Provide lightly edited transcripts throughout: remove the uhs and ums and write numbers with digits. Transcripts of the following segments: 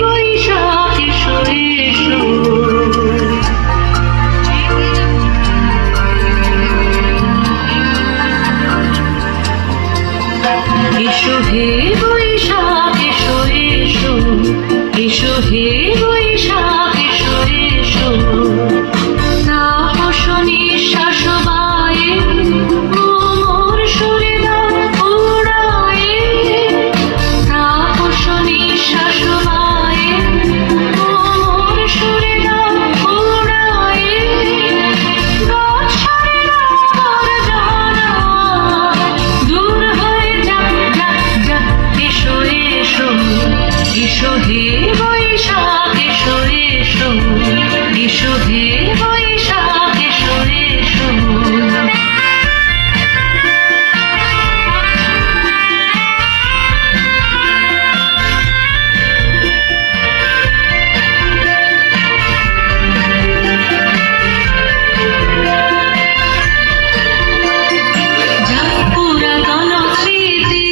বৈশাখ এসো এসো, এসো হে বৈশাখ এসো এসো, এসো হে বৈশাখ এসো এসো। তাপস নিঃশ্বাস বায়ে মোর সুরে দাও উড়ায়ে, তাপস নিঃশ্বাস বায়ে মোর সুরে দাও উড়ায়ে। বৎসরের আবর্জনা দূর হয়ে যাক যাক যাক, এসো এসো, এসো হে বৈশাখ এসো এসো, এসো হে বৈশাখ এসো এসো। যাক পুরাতন স্মৃতি,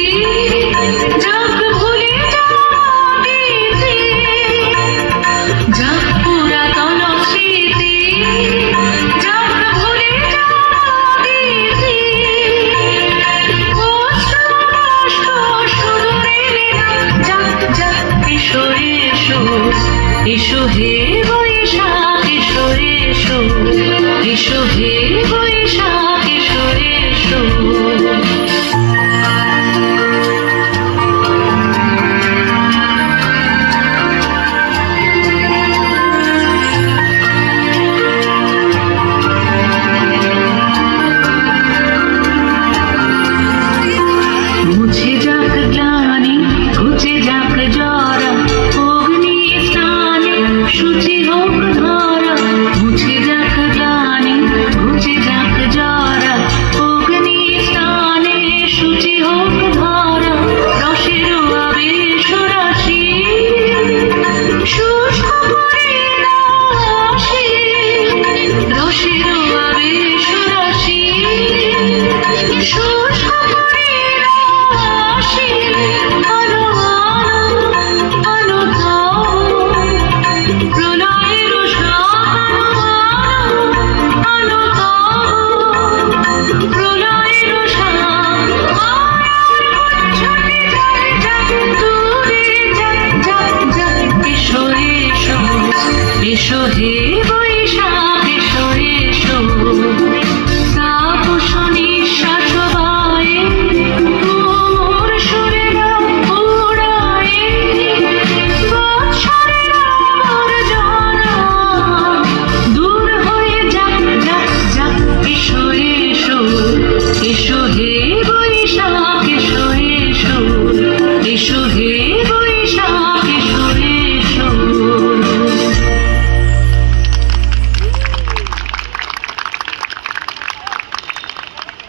যাক ভুলে যাওয়া গীতি, যাক পুরাতন স্মৃতি, যাক ভুলে যাওয়া গীতি। অশ্রু বাষ্প শুধু রেলে না, যাক যাক এসো এসো, এসো হে